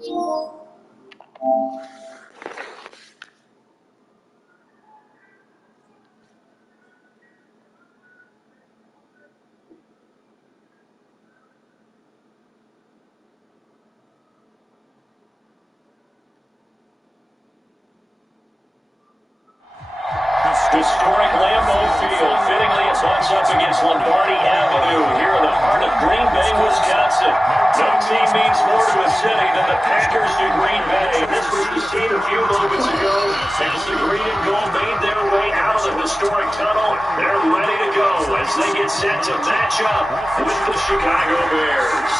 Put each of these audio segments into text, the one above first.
Historic Lambeau Field. Fittingly, it butts up against Lombardi Avenue here in the heart of Green Bay, Wisconsin. No team means more to a city than the Packers do Green Bay. This was the scene a few moments ago as the green and gold made their way out of the historic tunnel. They're ready to go as they get set to match up with the Chicago Bears.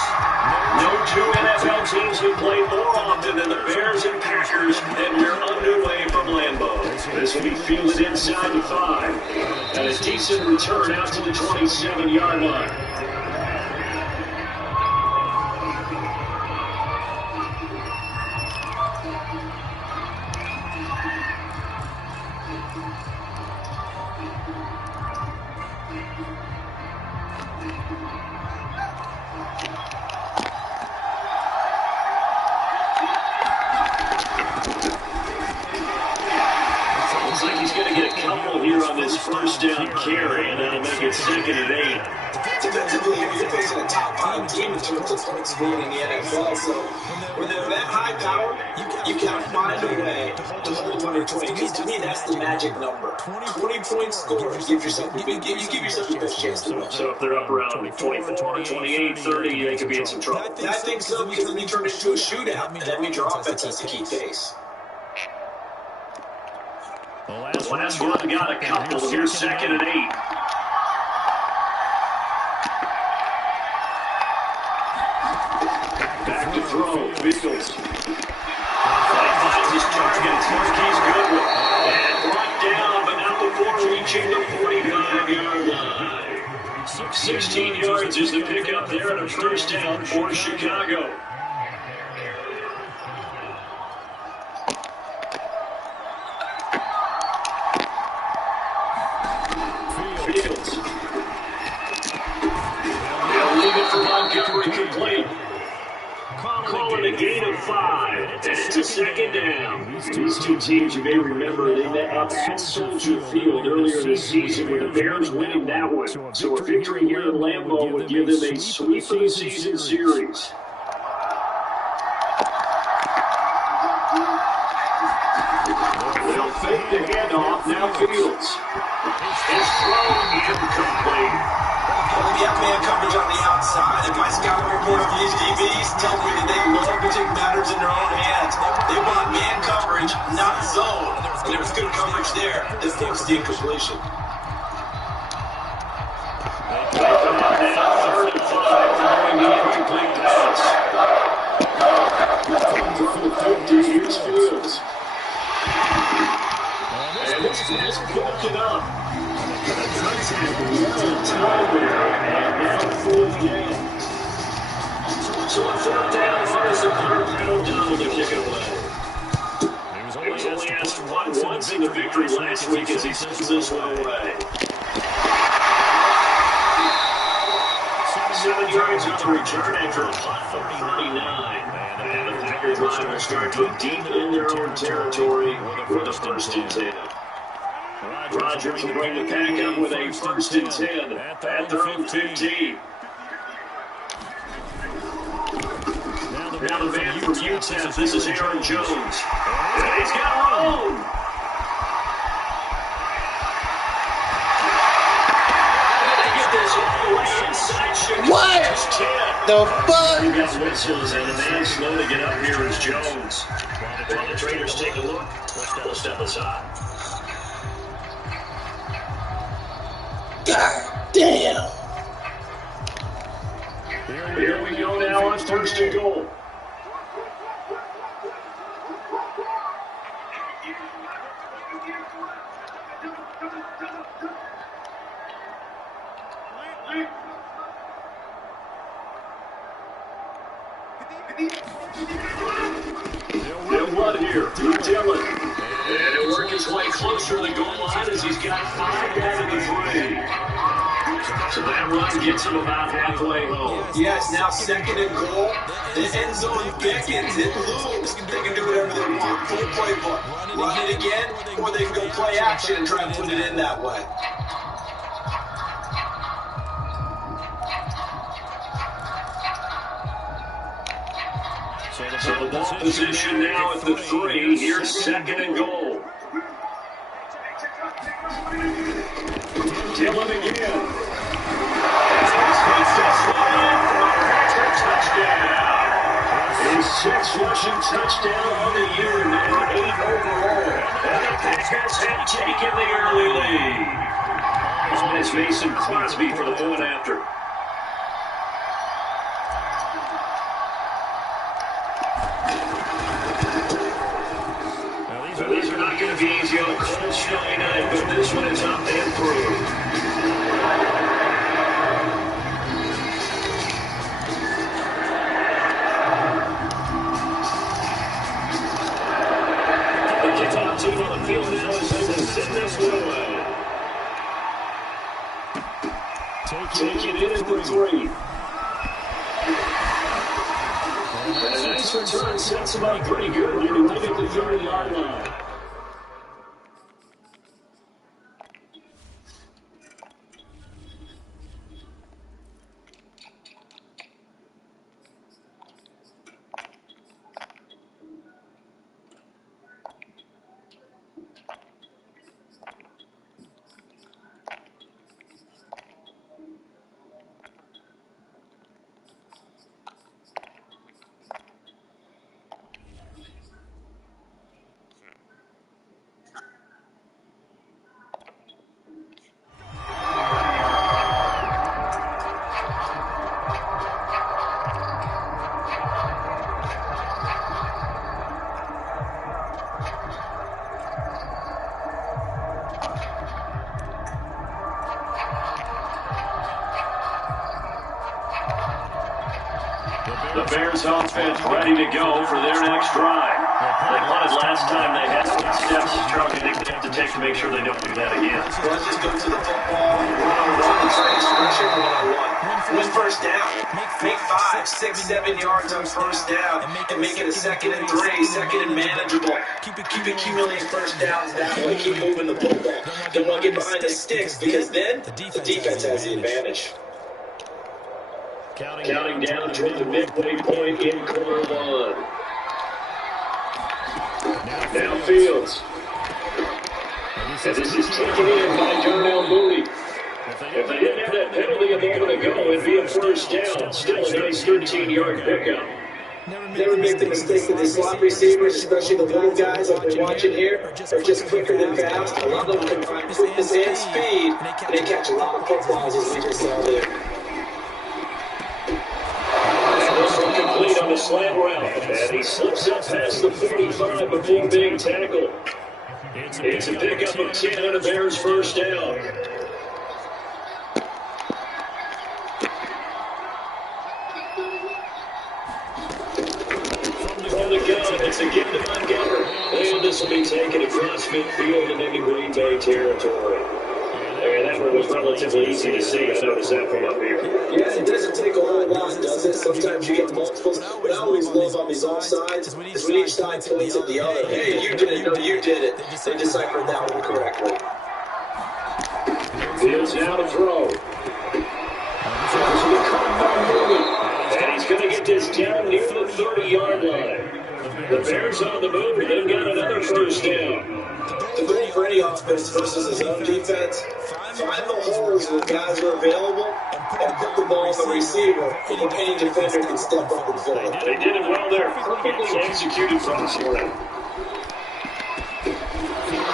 No two NFL teams have played more often than the Bears and Packers, and we're underway from Lambeau. This will be fielded inside the 5, and a decent return out to the 27-yard line. First down carry, and that'll make it 2nd and 8. Defensively, you're facing a top-5 team in terms of point scoring in the NFL. So when they're that high power, you can't find a way to hold 120. Because to me, that's the magic number. 20-point score. You give yourself the best chance to win. So if they're up around 24, 28, 30, they could be in some trouble. I think so, because then you turn it into a shootout, and that means your offense has to keep pace. The last one got a couple. Here's 2nd and 8. Back to throw. Fields. Finds his target. It's Marquise Goodwin. And brought down, but not before reaching the 45-yard line. 16 yards is the pickup there, and a first down for Chicago. Complete. Calling a gain of 5, and it's a 2nd down. These two teams, you may remember, they met up at Soldier Field earlier this season with the Bears winning that one. So a victory here in Lambeau would give them a sweeping season series. They'll fake the handoff, now Fields. It's thrown incomplete. We have man coverage on the outside. If my scouting report from these DBs tells me that they love to take matters in their own hands. They want man coverage, not zone. And there was good coverage there. This forced the incompletion. They come up now, 3rd and 5, throwing the incomplete pass. From the 50, here's Fields. And this pass broke it up. So on 4th down, first and 3rd, O'Donnell to kick it away. He was only asked once in the victory last week as he sends this one away. 7 yards on the return after a punt for 39. And the Packers line will start to deep in their own territory with a 1st and 10. Rodgers will bring the pack up with a 1st and 10 at their own 15. Now the van from UTEP, this is Aaron Jones. And he's got room. Get this all the way inside Chicago. What the fuck? We got whistles, and the man slow to get up here is Jones. While the traders take a look, we'll step aside. God damn. Here we go now on 1st and goal. They'll run here through Dillon. And he'll work his way closer to the goal line as he's got 5 down in the 3. So that run gets him about halfway home. Yeah, it's now 2nd and goal. The end zone beckons. It looms. They can do whatever they want. Full playbook. Run it again, or they can go play action and try and put it in that way. So the ball position now at the 3. Here's 2nd and goal. Dillon again. Touchdown. His 6th rushing touchdown on the year, now 8 overall. And the Packers have taken the early lead. On is Mason Crosby for the point after. So these are not going to be easy on a cold, snowy night, but this one is up and through. Team on the field now is able to send this one away. Take it in at the 3. And a nice return sets him up pretty good. You're right at the 30-yard line. The Bears offense ready to go for their next drive. They punted last time. They had some steps they have to take to make sure they don't do that again. Let's just go to the football. One-on-one. Let's try expression. One-on-one. Win first down. Make 5, 6, 7 yards on first down and make it a 2nd and 3, 2nd and manageable. Keep accumulating first downs that way. Keep moving the football. Don't want to get behind the sticks because then the defense has the advantage. Counting down toward the midway point in quarter 1. Now Fields. And this is taken in by Darnell Mooney. If they didn't have that penalty a moment ago, it'd be a first down. Still a nice 13-yard pickup. Never make the mistake that the slot receivers, especially the little guys like we're watching here, are just quicker than fast. A lot of them combine quickness and speed, and they catch a lot of footballs as we just saw there. Complete on the slant route, and he slips up past the 45 before being tackled. It's a pickup of 10 and a Bears first down. From the gun, it's a give to Montgomery, and this will be taken across midfield and into Green Bay territory. And that one was relatively easy to see. I noticed that from up here. Yeah, it doesn't take a whole lot, does it? Sometimes you get multiples. What I always love on these offsides is when each side points at the other. Hey, you did it. No, you did it. They deciphered that one correctly. Fields now to throw. And he's going to get this down near the 30-yard line. The Bears on the move. They've got another first down. The goal for any offense versus his own defense, find the holes where guys are available and put the ball on the receiver so any defender can step up and fill it. They did it well there. Perfectly executed from the scoring.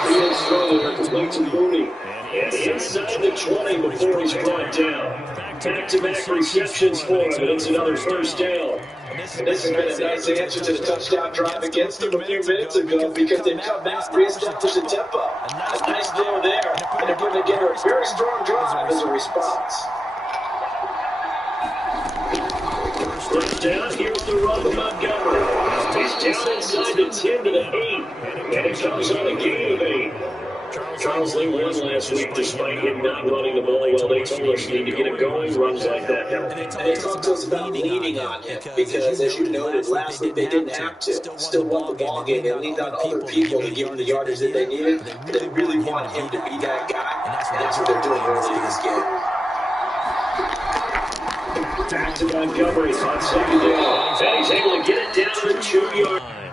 Fields throw complete to Mooney. And inside the 20 before he's brought down. Back-to-back receptions for him, and it's another first down. And this has been a nice answer to the touchdown drive against them a few minutes ago because they've come back, reestablished the tempo. A nice throw there, and they're putting together a very strong drive as a response. First down, here's the run to Montgomery. He's down inside the 10 to the 8, and it comes on a gain of 8. Charles Lee won last week despite him not running the ball well. They told us need to get it going, runs like that help. And they talked to us about leaning on him because, as you noted, last week they didn't have to. Still won the ball game. They leaned on other people to give him the yardage that they needed. They really want him to be that guy, and that's what they're doing early in this game. Back to Montgomery on second down. And he's able to get it down to the 2-yard line.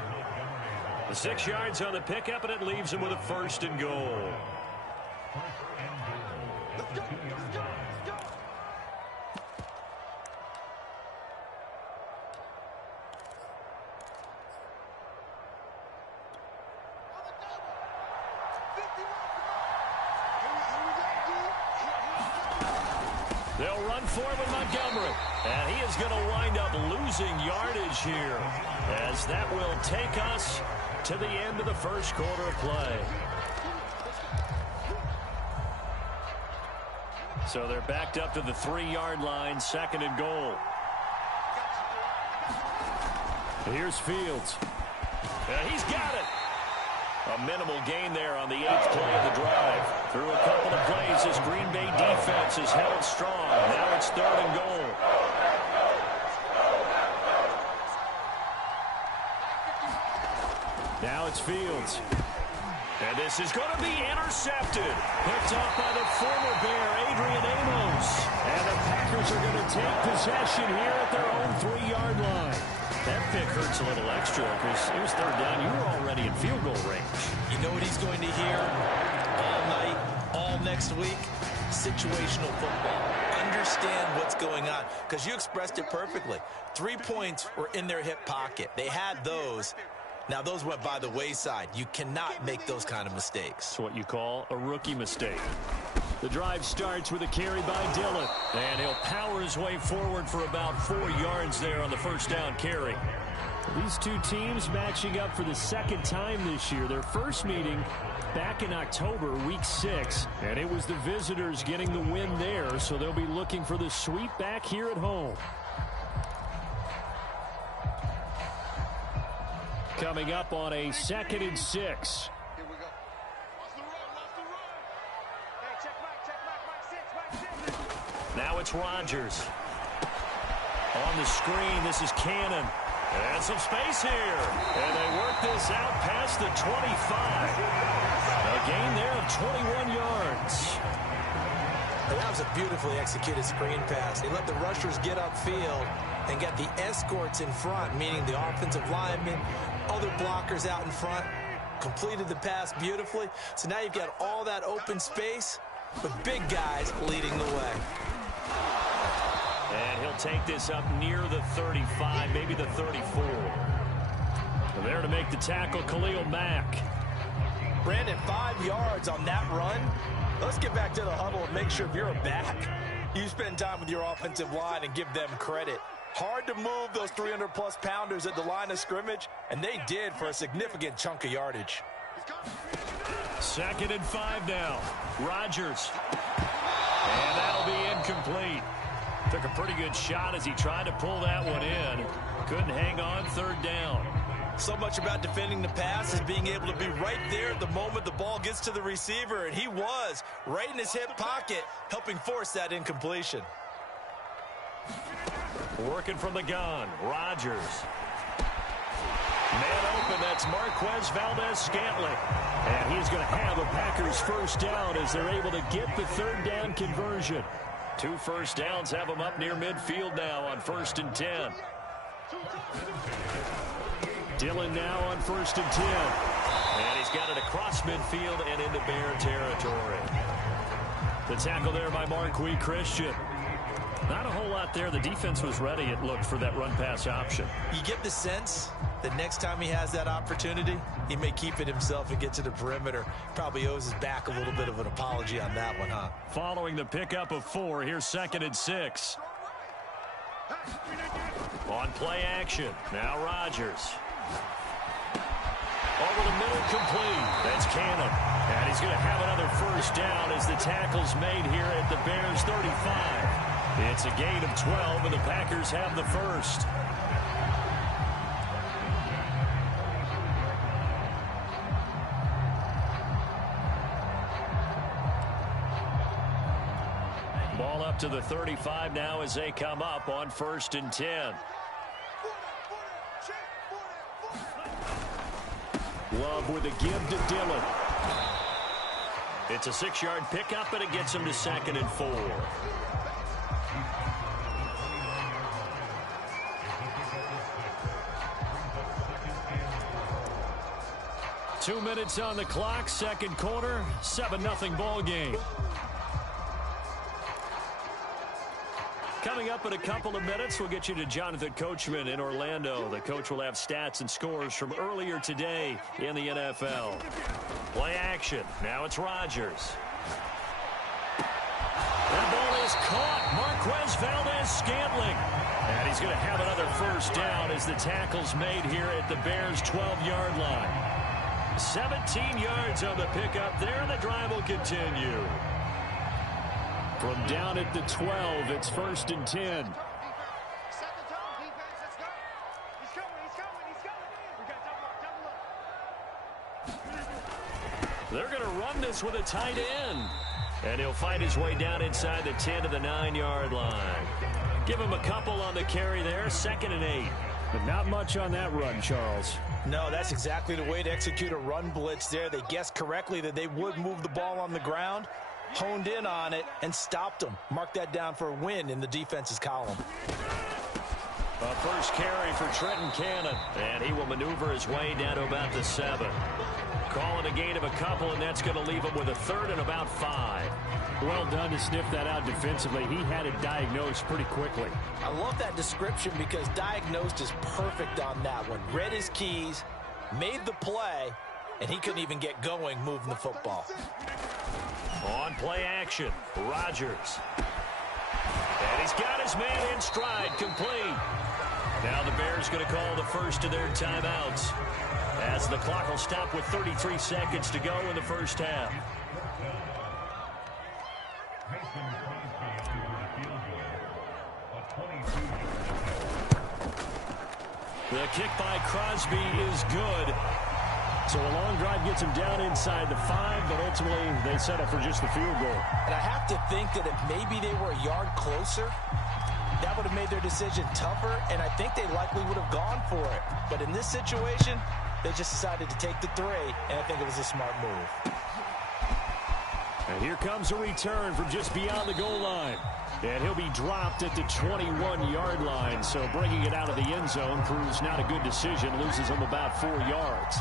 The 6 yards on the pickup, and it leaves him with a 1st and goal. They'll run for it with Montgomery. And he is going to wind up losing yardage here, as that will take us to the end of the first quarter of play. So they're backed up to the 3-yard line, 2nd and goal. Here's Fields. He's got it. A minimal gain there on the 8th play of the drive. Through a couple of plays, this Green Bay defense is held strong. Now it's 3rd and goal. Now it's Fields. And this is going to be intercepted. Picked off by the former Bear, Adrian Amos. And the Packers are going to take possession here at their own 3-yard line. That pick hurts a little extra because it was 3rd down. You were already in field goal range. You know what he's going to hear all night, all next week? Situational football. Understand what's going on, because you expressed it perfectly. 3 points were in their hip pocket. They had those. Now, those went by the wayside. You cannot make those kind of mistakes. It's what you call a rookie mistake. The drive starts with a carry by Dillon. And he'll power his way forward for about 4 yards there on the 1st down carry. These two teams matching up for the 2nd time this year. Their first meeting back in October, week 6. And it was the visitors getting the win there, so they'll be looking for the sweep back here at home. Coming up on a 2nd and 6. Here we go. Watch the run. Hey, check Mike 6. Now it's Rodgers. On the screen, this is Cannon. And some space here. And they work this out past the 25. A gain there of 21 yards. And that was a beautifully executed screen pass. They let the rushers get upfield and get the escorts in front, meaning the offensive linemen, other blockers out in front, completed the pass beautifully. So now you've got all that open space with big guys leading the way. And he'll take this up near the 35, maybe the 34. And there to make the tackle, Khalil Mack. Brandon, 5 yards on that run. Let's get back to the huddle and make sure if you're a back, you spend time with your offensive line and give them credit. Hard to move those 300-plus pounders at the line of scrimmage, and they did for a significant chunk of yardage. 2nd and 5 now. Rodgers. And that'll be incomplete. Took a pretty good shot as he tried to pull that one in. Couldn't hang on, 3rd down. So much about defending the pass is being able to be right there at the moment the ball gets to the receiver, and he was right in his hip pocket, helping force that incompletion. Working from the gun, Rodgers. Man open, that's Marquez Valdez-Scantling. And he's going to have a Packers 1st down as they're able to get the 3rd down conversion. 2 1st downs have them up near midfield now on 1st and 10. Dillon now on 1st and 10. And he's got it across midfield and into Bear territory. The tackle there by Marquis Christian. Not a whole lot there. The defense was ready, it looked, for that run-pass option. You get the sense that next time he has that opportunity, he may keep it himself and get to the perimeter. Probably owes his back a little bit of an apology on that one, huh? Following the pickup of 4, here's 2nd and 6. On play action, now Rodgers. Over the middle, complete. That's Cannon. And he's going to have another 1st down as the tackle's made here at the Bears' 35. It's a gain of 12, and the Packers have the 1st. Ball up to the 35 now as they come up on 1st and 10. Love with a give to Dillon. It's a 6-yard pickup, and it gets him to 2nd and 4. Two minutes on the clock, second quarter, 7-0 ball game. Coming up in a couple of minutes, we'll get you to Jonathan Coachman in Orlando. The coach will have stats and scores from earlier today in the NFL. Play action. Now it's Rodgers. That ball is caught. Marquez Valdez-Scantling. And he's going to have another first down as the tackle's made here at the Bears' 12-yard line. 17 yards on the pickup there, and the drive will continue. From down at the 12, it's 1st and 10. They're going to run this with a tight end. And he'll find his way down inside the 10 to the 9-yard line. Give him a couple on the carry there, 2nd and 8. But not much on that run, Charles. No, that's exactly the way to execute a run blitz there. They guessed correctly that they would move the ball on the ground, honed in on it, and stopped them. Mark that down for a win in the defense's column. A first carry for Trenton Cannon, and he will maneuver his way down to about the 7. Calling a gain of a couple, and that's going to leave him with a 3rd and about 5. Well done to sniff that out defensively. He had it diagnosed pretty quickly. I love that description because diagnosed is perfect on that one. Read his keys, made the play, and he couldn't even get going moving the football. On play action, Rodgers. And he's got his man in stride, complete. Now the Bears going to call the first of their timeouts, as the clock will stop with 33 seconds to go in the first half. The kick by Crosby is good. So a long drive gets him down inside the 5, but ultimately they settle for just the field goal. And I have to think that if maybe they were a yard closer, that would have made their decision tougher, and I think they likely would have gone for it. But in this situation, they just decided to take the 3, and I think it was a smart move. And here comes a return from just beyond the goal line. And he'll be dropped at the 21-yard line, so bringing it out of the end zone proves not a good decision, loses him about 4 yards.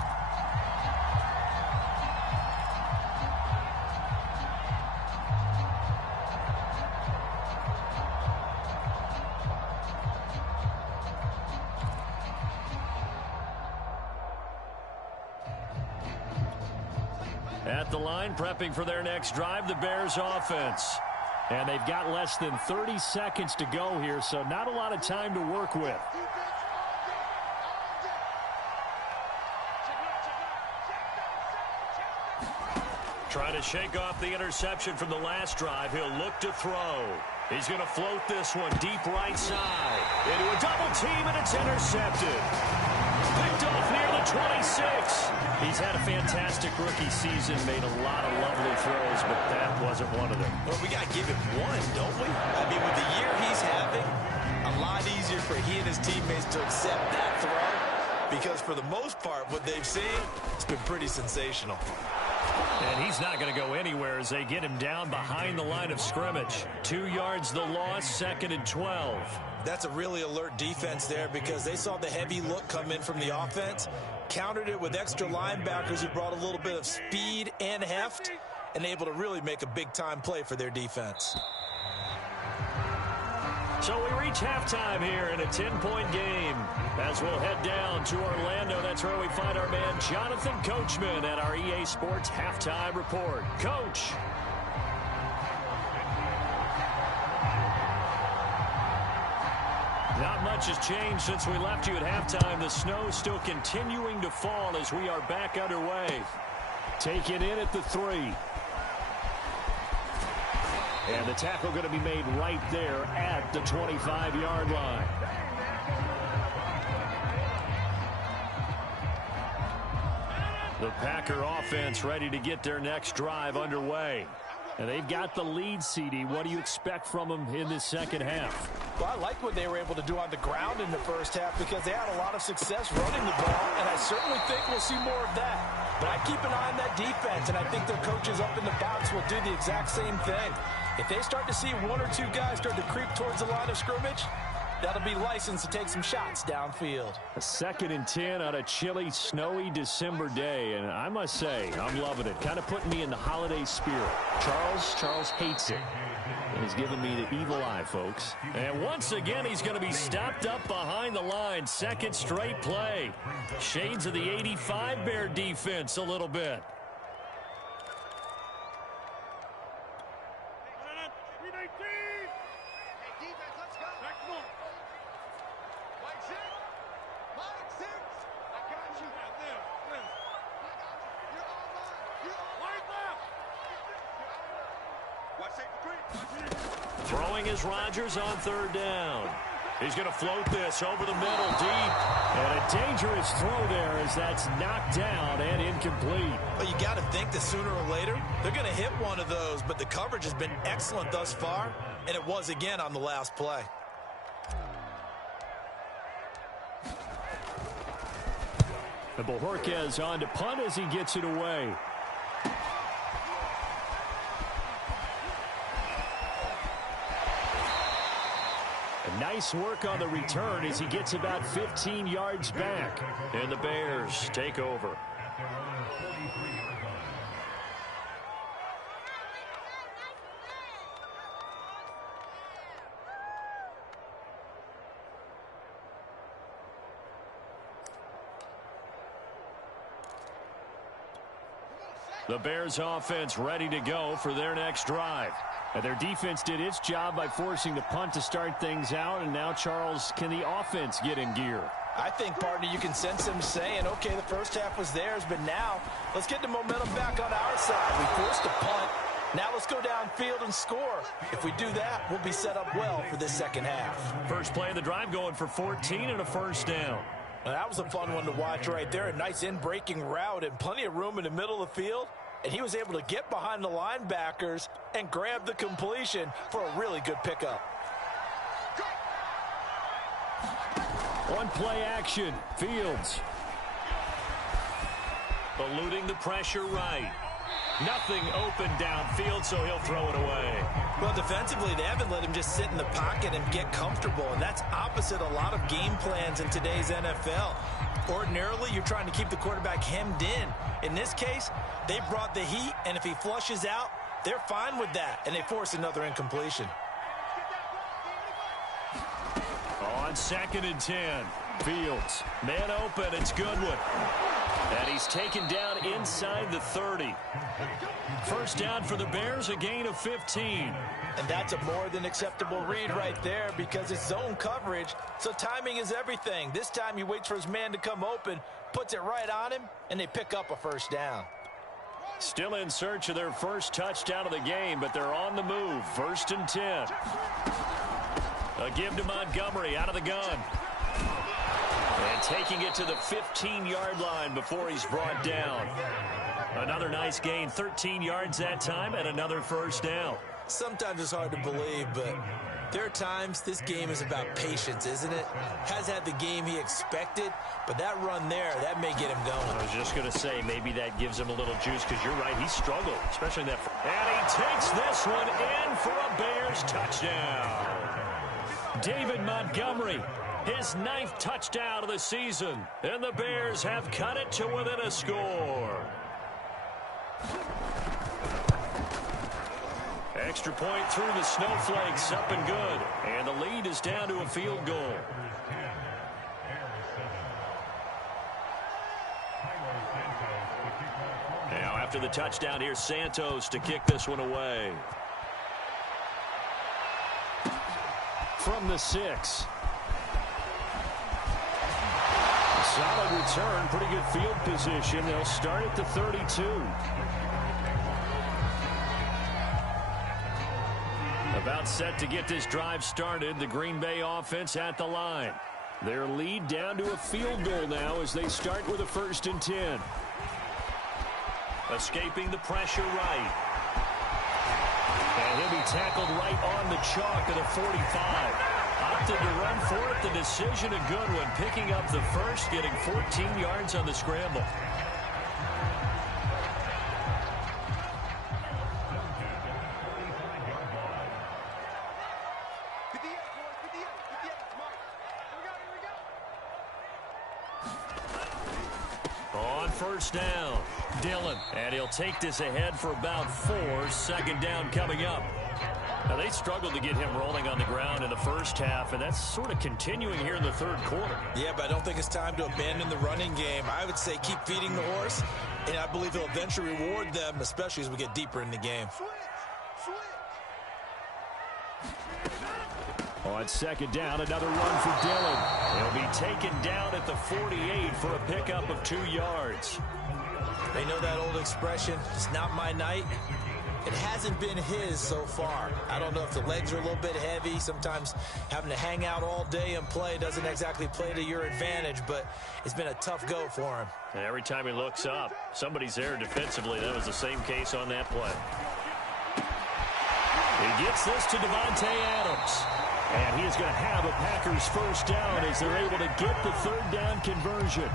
At the line, prepping for their next drive, the Bears offense. And they've got less than 30 seconds to go here, so not a lot of time to work with. Trying to shake off the interception from the last drive. He'll look to throw. He's going to float this one deep right side. Into a double team, and it's intercepted. Picked off near the 26. He's had a fantastic rookie season, made a lot of lovely throws, but that wasn't one of them. Well, we got to give him one, don't we? I mean, with the year he's having, a lot easier for he and his teammates to accept that throw, because for the most part, what they've seen, it's been pretty sensational. And he's not going to go anywhere as they get him down behind the line of scrimmage. 2 yards the loss, 2nd and 12. That's a really alert defense there because they saw the heavy look come in from the offense, countered it with extra linebackers who brought a little bit of speed and heft, and able to really make a big-time play for their defense. So we reach halftime here in a 10-point game. As we'll head down to Orlando, that's where we find our man Jonathan Coachman at our EA Sports Halftime Report. Coach. Not much has changed since we left you at halftime. The snow still continuing to fall as we are back underway. Taken in at the 3. And the tackle going to be made right there at the 25-yard line. The Packer offense ready to get their next drive underway. And they've got the lead, CD. What do you expect from them in this second half? Well, I like what they were able to do on the ground in the first half because they had a lot of success running the ball, and I certainly think we'll see more of that. But I keep an eye on that defense, and I think their coaches up in the box will do the exact same thing. If they start to see one or two guys start to creep towards the line of scrimmage, that'll be licensed to take some shots downfield. A 2nd and 10 on a chilly, snowy December day, and I must say, I'm loving it. Kind of putting me in the holiday spirit. Charles hates it. And he's giving me the evil eye, folks. And once again, he's going to be stopped up behind the line. 2nd straight play. Shades of the 85 Bear defense a little bit. Throwing is Rodgers on 3rd down. He's going to float this over the middle deep. And a dangerous throw there as that's knocked down and incomplete. But you got to think that sooner or later, they're going to hit one of those. But the coverage has been excellent thus far, and it was again on the last play. And Bojorquez on to punt as he gets it away. Nice work on the return as he gets about 15 yards back. And the Bears take over. The Bears offense ready to go for their next drive. And their defense did its job by forcing the punt to start things out. And now, Charles, can the offense get in gear? I think, partner, you can sense them saying, okay, the first half was theirs, but now let's get the momentum back on our side. We forced a punt. Now let's go downfield and score. If we do that, we'll be set up well for this second half. First play of the drive going for 14 and a 1st down. Now, that was a fun one to watch right there. A nice in-breaking route and plenty of room in the middle of the field. And he was able to get behind the linebackers and grab the completion for a really good pickup. One play action. Fields. Eluding the pressure right. Nothing open downfield, so he'll throw it away. Well, defensively, they haven't let him just sit in the pocket and get comfortable, and that's opposite a lot of game plans in today's NFL. Ordinarily, you're trying to keep the quarterback hemmed in. In this case, they brought the heat, and if he flushes out, they're fine with that, and they force another incompletion. On 2nd and 10, Fields. Man open, it's Goodwin. And he's taken down inside the 30. First down for the Bears, a gain of 15. And that's a more than acceptable read right there because it's zone coverage, so timing is everything. This time he waits for his man to come open, puts it right on him, and they pick up a first down. Still in search of their first touchdown of the game, but they're on the move. 1st and 10. A give to Montgomery out of the gun. And taking it to the 15-yard line before he's brought down. Another nice gain, 13 yards that time, and another first down. Sometimes it's hard to believe, but there are times this game is about patience, isn't it? Has had the game he expected, but that run there, that may get him going. I was just going to say, maybe that gives him a little juice, because you're right, he struggled, especially in that. And he takes this one in for a Bears touchdown. David Montgomery, his 9th touchdown of the season, and the Bears have cut it to within a score. Extra point through the snowflakes, up and good. And the lead is down to a field goal. Now after the touchdown, here's Santos to kick this one away. From the 6. Solid return, pretty good field position. They'll start at the 32. About set to get this drive started. The Green Bay offense at the line. Their lead down to a field goal now as they start with a 1st and 10. Escaping the pressure right. And he'll be tackled right on the chalk of the 45. Opted to run for it. The decision a good one. Picking up the first, getting 14 yards on the scramble. On first down, Dillon. And he'll take this ahead for about 4. Second down coming up. Now, they struggled to get him rolling on the ground in the first half, and that's sort of continuing here in the third quarter. Yeah, but I don't think it's time to abandon the running game. I would say keep feeding the horse, and I believe he'll eventually reward them, especially as we get deeper in the game. On second down, another run for Dillon. He'll be taken down at the 48 for a pickup of 2 yards. They know that old expression, it's not my night. It hasn't been his so far. I don't know if the legs are a little bit heavy. Sometimes having to hang out all day and play doesn't exactly play to your advantage, but it's been a tough go for him. And every time he looks up, somebody's there defensively. That was the same case on that play. He gets this to Davante Adams. And he is going to have a Packers first down as they're able to get the third down conversion.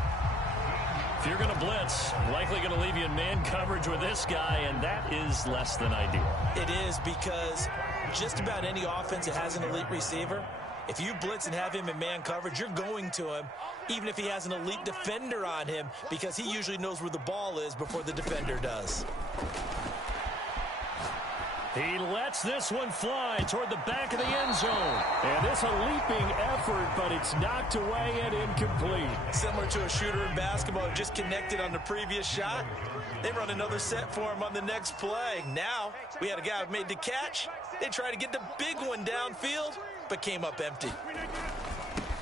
If you're going to blitz, likely going to leave you in man coverage with this guy, and that is less than ideal. It is, because just about any offense that has an elite receiver, if you blitz and have him in man coverage, you're going to him, even if he has an elite defender on him, because he usually knows where the ball is before the defender does. He lets this one fly toward the back of the end zone. And this a leaping effort, but it's knocked away and incomplete. Similar to a shooter in basketball who just connected on the previous shot. They run another set for him on the next play. Now, we had a guy who made the catch. They tried to get the big one downfield, but came up empty.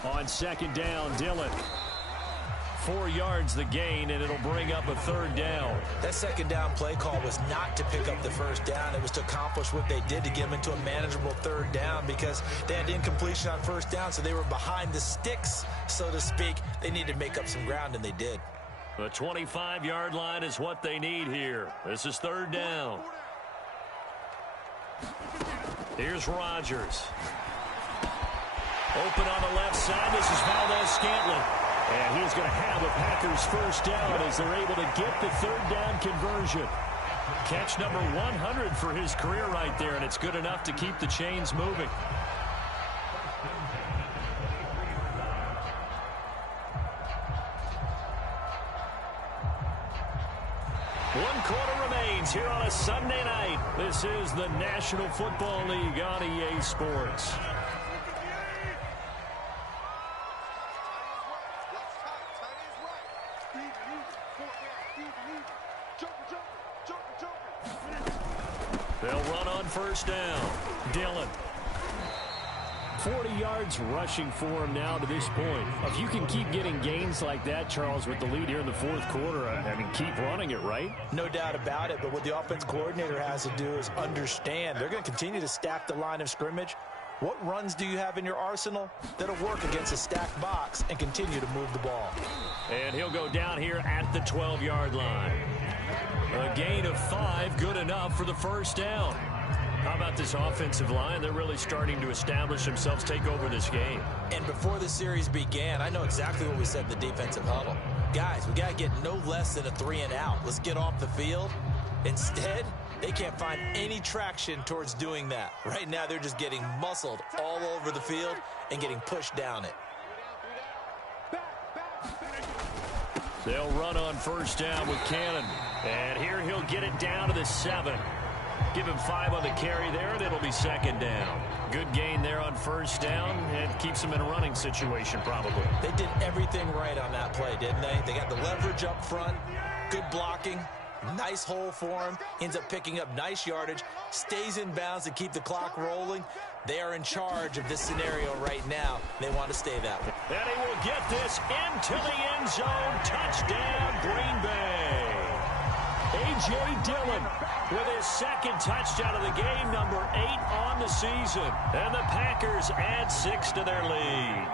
On second down, Dillon. 4 yards the gain, and it'll bring up a third down. That second down play call was not to pick up the first down. It was to accomplish what they did, to get them into a manageable third down, because they had incompletion on first down, so they were behind the sticks, so to speak. They needed to make up some ground, and they did. The 25-yard line is what they need here. This is third down. Here's Rodgers. Open on the left side. This is Valdez-Scantling. And he's going to have a Packers first down as they're able to get the third down conversion. Catch number 100 for his career right there, and it's good enough to keep the chains moving. One quarter remains here on a Sunday night. This is the National Football League on EA Sports. They'll run on first down. Dillon. 40 yards rushing for him now to this point. If you can keep getting gains like that, Charles, with the lead here in the fourth quarter, I mean, keep running it, right? No doubt about it, but what the offense coordinator has to do is understand they're going to continue to stack the line of scrimmage. What runs do you have in your arsenal that'll work against a stacked box and continue to move the ball? And he'll go down here at the 12-yard line. A gain of 5, good enough for the first down. How about this offensive line? They're really starting to establish themselves, take over this game. And before the series began, I know exactly what we said in the defensive huddle. Guys, we got to get no less than a 3-and-out. Let's get off the field. Instead, they can't find any traction towards doing that. Right now, they're just getting muscled all over the field and getting pushed down it. They'll run on first down with Cannon. And here he'll get it down to the 7. Give him 5 on the carry there, and it'll be second down. Good gain there on first down, and keeps him in a running situation probably. They did everything right on that play, didn't they? They got the leverage up front, good blocking, nice hole for him, ends up picking up nice yardage, stays in bounds to keep the clock rolling. They are in charge of this scenario right now. They want to stay that way. And he will get this into the end zone. Touchdown, Green Bay. A.J. Dillon with his second touchdown of the game, number 8 on the season. And the Packers add 6 to their lead.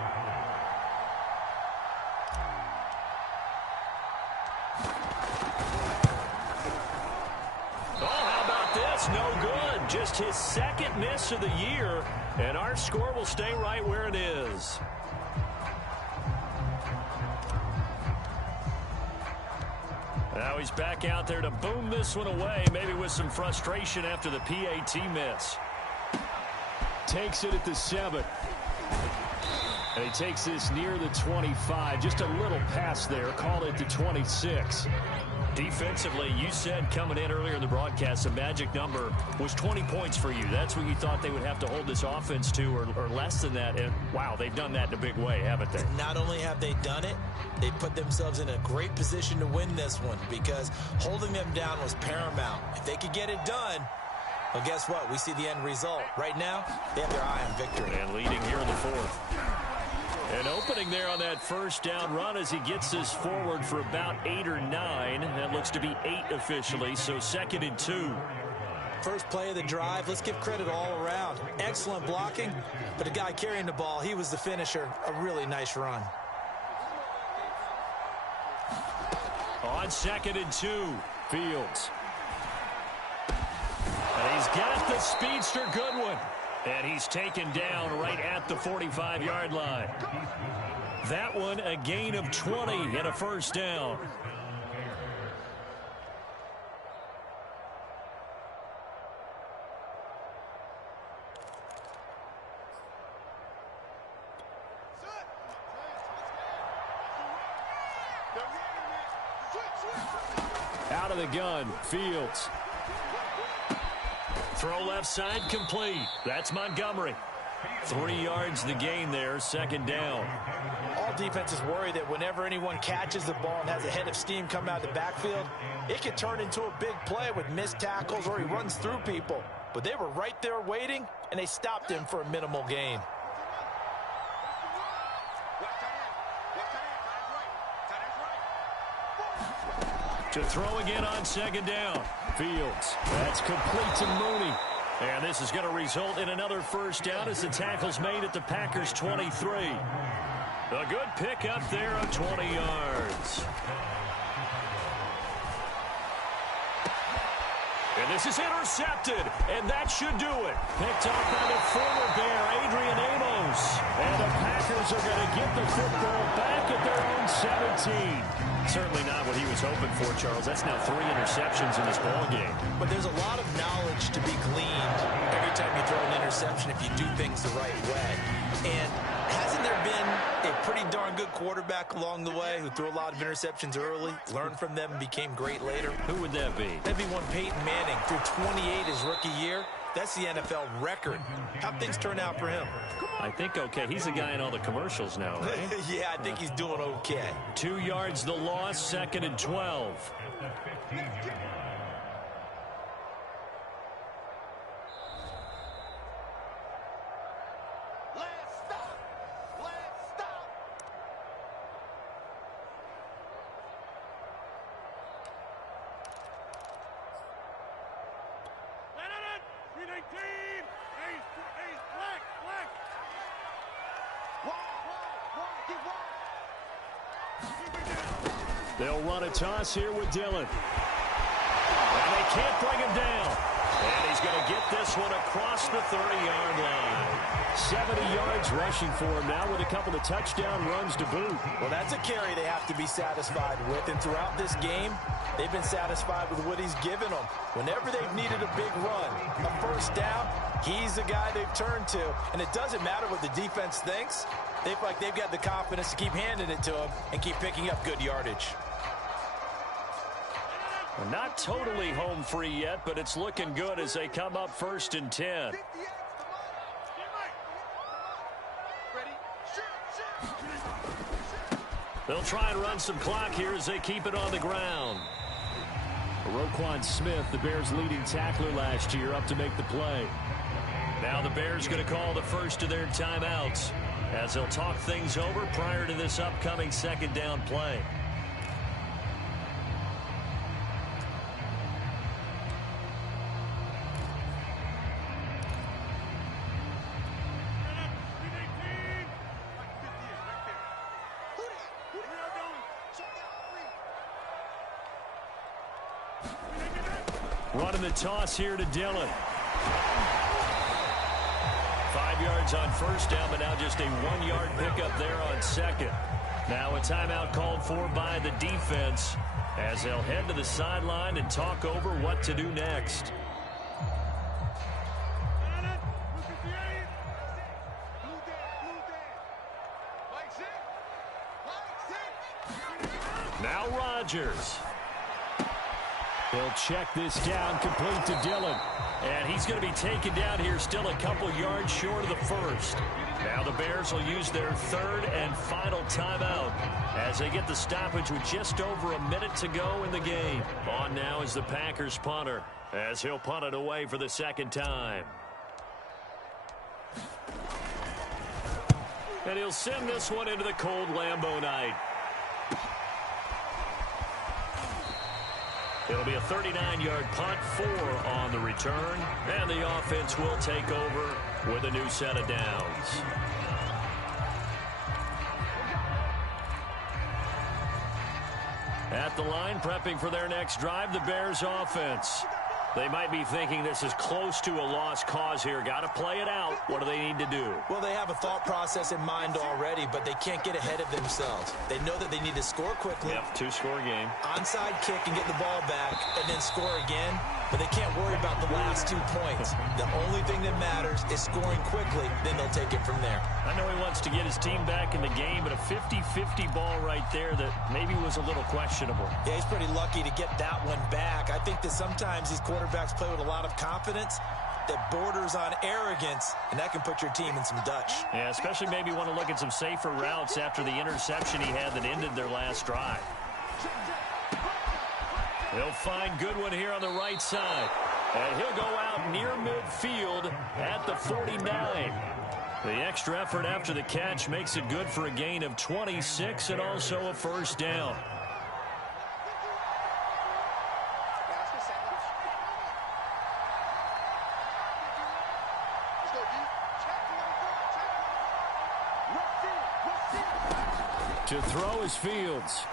Oh, how about this? That's no good. Just his second miss of the year, and our score will stay right where it is. Now he's back out there to boom this one away, maybe with some frustration after the PAT miss. Takes it at the 7. And he takes this near the 25. Just a little pass there. Call it the 26. Defensively, you said coming in earlier in the broadcast, the magic number was 20 points for you. That's what you thought they would have to hold this offense to, or less than that. And, wow, they've done that in a big way, haven't they? Not only have they done it, they put themselves in a great position to win this one because holding them down was paramount. If they could get it done, well, guess what? We see the end result. Right now, they have their eye on victory. And leading here in the 4th. And opening there on that first down run as he gets this forward for about 8 or 9. That looks to be 8 officially, so 2nd and 2. First play of the drive, let's give credit all around. Excellent blocking, but the guy carrying the ball, he was the finisher. A really nice run. On 2nd and 2, Fields. And he's got the speedster Goodwin. And he's taken down right at the 45-yard line. That one, a gain of 20 and a first down. Out of the gun, Fields. Throw left side complete. That's Montgomery. 3 yards the gain there, 2nd down. All defenses worry that whenever anyone catches the ball and has a head of steam come out of the backfield, it can turn into a big play with missed tackles or he runs through people. But they were right there waiting, and they stopped him for a minimal gain. To throw again on 2nd down. Fields. That's complete to Mooney. And this is going to result in another first down as the tackle's made at the Packers' 23. A good pickup there of 20 yards. And this is intercepted, and that should do it. Picked off by the former Bear, Adrian Amos. And the Packers are going to get the football back at their own 17. Certainly not what he was hoping for, Charles. That's now 3 interceptions in this ballgame. But there's a lot of knowledge to be gleaned every time you throw an interception if you do things the right way. And hasn't there been a pretty darn good quarterback along the way who threw a lot of interceptions early, learned from them, and became great later? Who would that be? That'd be one Peyton Manning. Threw 28 his rookie year. That's the NFL record. How'd things turn out for him? I think okay. He's the guy in all the commercials now, right? Yeah, I think he's doing okay. 2 yards the loss, 2nd and 12. They'll run a toss here with Dillon. And they can't bring him down. And he's going to get this one across the 30-yard line. 70 yards rushing for him now with a couple of touchdown runs to boot. Well, that's a carry they have to be satisfied with. And throughout this game, they've been satisfied with what he's given them. Whenever they've needed a big run, a first down, he's the guy they've turned to. And it doesn't matter what the defense thinks. They feel like they've got the confidence to keep handing it to him and keep picking up good yardage. Not totally home free yet, but it's looking good as they come up 1st and 10. They'll try and run some clock here as they keep it on the ground. Roquan Smith, the Bears' leading tackler last year, up to make the play. Now the Bears going to call the first of their timeouts as they'll talk things over prior to this upcoming 2nd down play. Running the toss here to Dillon. 5 yards on first down, but now just a 1-yard pickup there on second. Now a timeout called for by the defense as they'll head to the sideline and talk over what to do next. Now Rodgers. He'll check this down, complete to Dillon. And he's going to be taken down here, still a couple yards short of the first. Now the Bears will use their third and final timeout as they get the stoppage with just over a minute to go in the game. On now is the Packers punter as he'll punt it away for the second time. And he'll send this one into the cold Lambeau night. It'll be a 39-yard punt, 4 on the return, and the offense will take over with a new set of downs. At the line, prepping for their next drive, the Bears offense. They might be thinking this is close to a lost cause here. Got to play it out. What do they need to do? Well, they have a thought process in mind already, but they can't get ahead of themselves. They know that they need to score quickly. Yep, 2-score game. Onside kick and get the ball back and then score again, but they can't worry about the last 2 points. The only thing that matters is scoring quickly, then they'll take it from there. I know he wants to get his team back in the game, but a 50-50 ball right there that maybe was a little questionable. Yeah, he's pretty lucky to get that one back. I think that sometimes these quarterbacks play with a lot of confidence that borders on arrogance, and that can put your team in some Dutch. Yeah, especially maybe want to look at some safer routes after the interception he had that ended their last drive. He'll find Goodwin here on the right side. And he'll go out near midfield at the 49. The extra effort after the catch makes it good for a gain of 26 and also a first down. To throw is Fields.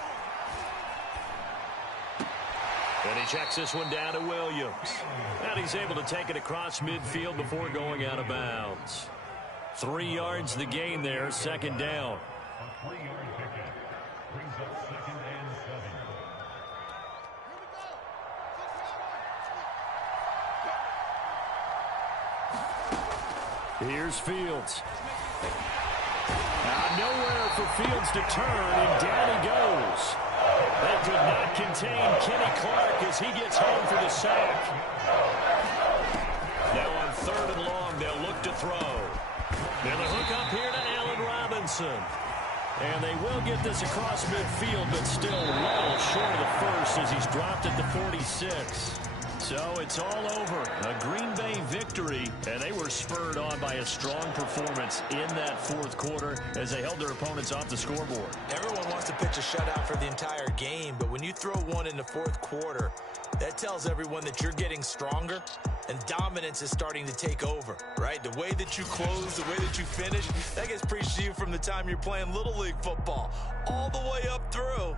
And he checks this one down to Williams. And he's able to take it across midfield before going out of bounds. 3 yards the gain there, second down. Here's Fields. Now nowhere for Fields to turn, and down he goes. They could not contain Kenny Clark as he gets home for the sack. Now on 3rd and long, they'll look to throw. Then the hook up here to Allen Robinson. And they will get this across midfield, but still well short of the first as he's dropped at the 46. So it's all over. A Green Bay victory, and they were spurred on by a strong performance in that 4th quarter as they held their opponents off the scoreboard. Everyone wants to pitch a shutout for the entire game, but when you throw one in the 4th quarter, that tells everyone that you're getting stronger and dominance is starting to take over, right? The way that you close, the way that you finish, that gets preached to you from the time you're playing Little League football all the way up through.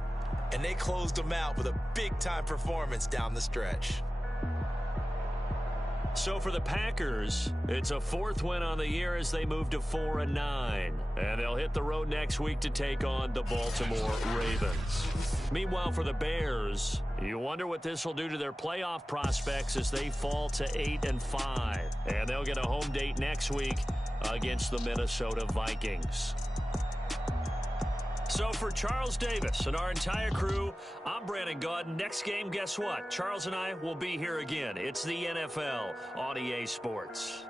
And they closed them out with a big-time performance down the stretch. So for the Packers, it's a 4th win on the year as they move to 4-9. And they'll hit the road next week to take on the Baltimore Ravens. Meanwhile, for the Bears, you wonder what this will do to their playoff prospects as they fall to 8-5. And they'll get a home date next week against the Minnesota Vikings. So for Charles Davis and our entire crew, I'm Brandon Gaudin. Next game, guess what? Charles and I will be here again. It's the NFL on EA Sports.